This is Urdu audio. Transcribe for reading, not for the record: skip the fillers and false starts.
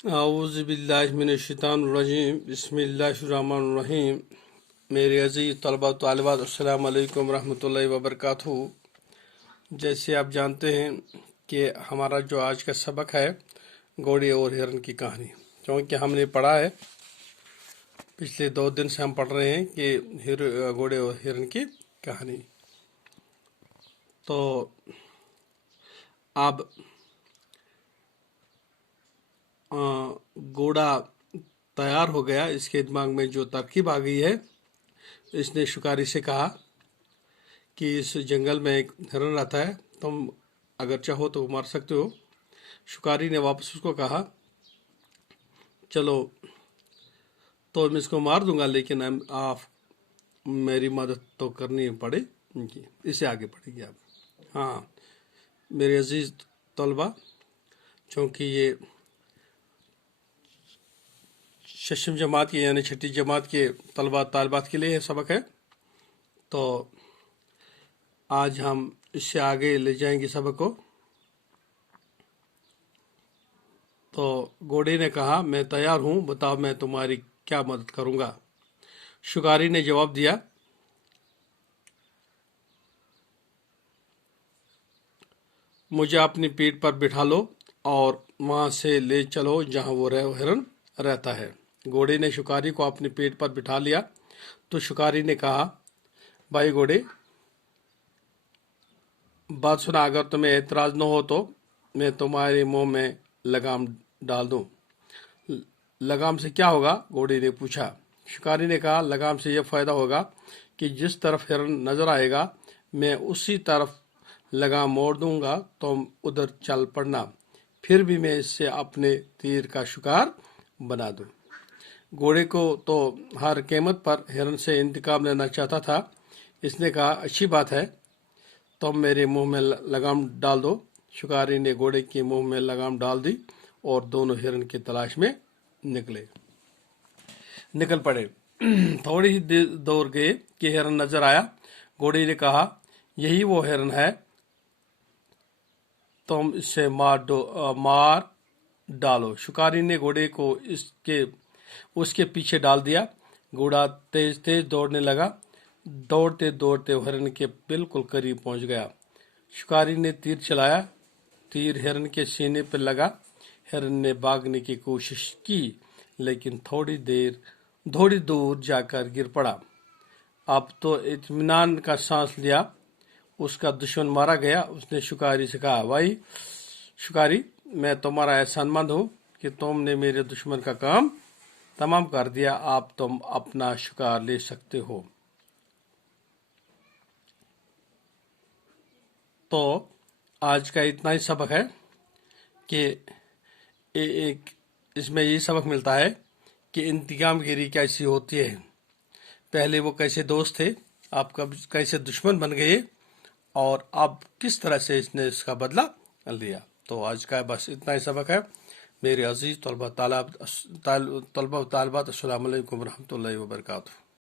اعوذ باللہ من الشیطان الرجیم بسم اللہ الرحمن الرحیم۔ میرے عزیز طلبہ و طالبات، السلام علیکم ورحمۃ اللہ وبرکاتہ۔ جیسے آپ جانتے ہیں کہ ہمارا جو آج کا سبق ہے گھوڑے اور ہرن کی کہانی، کیونکہ ہم نے پڑھا ہے، پچھلے 2 دن سے ہم پڑھ رہے ہیں کہ گھوڑے اور ہرن کی کہانی۔ تو اب گھوڑا تیار ہو گیا، اس کے دماغ میں جو ترکیب آ گئی ہے، اس نے شکاری سے کہا کہ اس جنگل میں ایک ہرن رہتا ہے، تم اگر چاہو تو مار سکتے ہو۔ شکاری نے واپس اس کو کہا چلو تو میں اس کو مار دوں گا، لیکن آپ میری مدد تو کرنی پڑے گی۔ اسے آگے پڑھے گی آپ۔ ہاں میرے عزیز طلبہ، چونکہ یہ 6 جماعت کے یعنی 6 جماعت کے طلبہ طالبات کے لیے سبق ہے، تو آج ہم اس سے آگے لے جائیں گے سبق کو۔ تو گھوڑے نے کہا میں تیار ہوں، بتاؤ میں تمہاری کیا مدد کروں گا۔ شکاری نے جواب دیا مجھے اپنی پیٹھ پر بٹھا لو اور وہاں سے لے چلو جہاں وہ ہرن رہتا ہے۔ گھوڑے نے شکاری کو اپنی پیٹھ پر بٹھا لیا تو شکاری نے کہا بھائی گھوڑے، بات سنا، اگر تمہیں اعتراض نہ ہو تو میں تمہارے منہ میں لگام ڈال دوں۔ لگام سے کیا ہوگا؟ گھوڑے نے پوچھا۔ شکاری نے کہا لگام سے یہ فائدہ ہوگا کہ جس طرف ہرن نظر آئے گا میں اسی طرف لگام موڑ دوں گا، تم ادھر چل پڑنا، پھر بھی میں اس سے اپنے تیر کا شکار بنا دوں۔ گھوڑے کو تو ہر قیمت پر ہرن سے انتقام لینا چاہتا تھا۔ اس نے کہا اچھی بات ہے، تم میرے منہ میں لگام ڈال دو۔ شکاری نے گھوڑے کے منہ میں لگام ڈال دی اور دونوں ہرن کی تلاش میں نکل پڑے۔ تھوڑی ہی دور گئے کہ ہرن نظر آیا۔ گھوڑے نے کہا یہی وہ ہرن ہے، تم اسے مار ڈالو۔ شکاری نے گھوڑے کو اس کے پیچھے ڈال دیا۔ گھوڑا تیز تیز دوڑنے لگا، دوڑتے دوڑتے ہرن کے بالکل قریب پہنچ گیا۔ شکاری نے تیر چلایا، تیر ہرن کے سینے پر لگا۔ ہرن نے بھاگنے کی کوشش کی لیکن تھوڑی دور جا کر گر پڑا۔ اب تو اطمینان کا سانس لیا، اس کا دشمن مارا گیا۔ اس نے شکاری سے کہا بھائی شکاری، میں تمہارا احسان مند ہوں کہ تم نے میرے دشمن کا کام تمام کر دیا، اب تم اپنا شکار لے سکتے ہو۔ تو آج کا اتنا ہی سبق ہے کہ اس میں یہ سبق ملتا ہے کہ انتقام گیری کیسی ہوتی ہے۔ پہلے وہ کیسے دوست تھے، آپ کیسے دشمن بن گئے، اور اب کس طرح سے اس نے اس کا بدلہ لیا۔ تو آج کا بس اتنا ہی سبق ہے۔ میرے عزیز طلبہ و طالبات، السلام علیکم ورحمۃ اللہ وبرکاتہ۔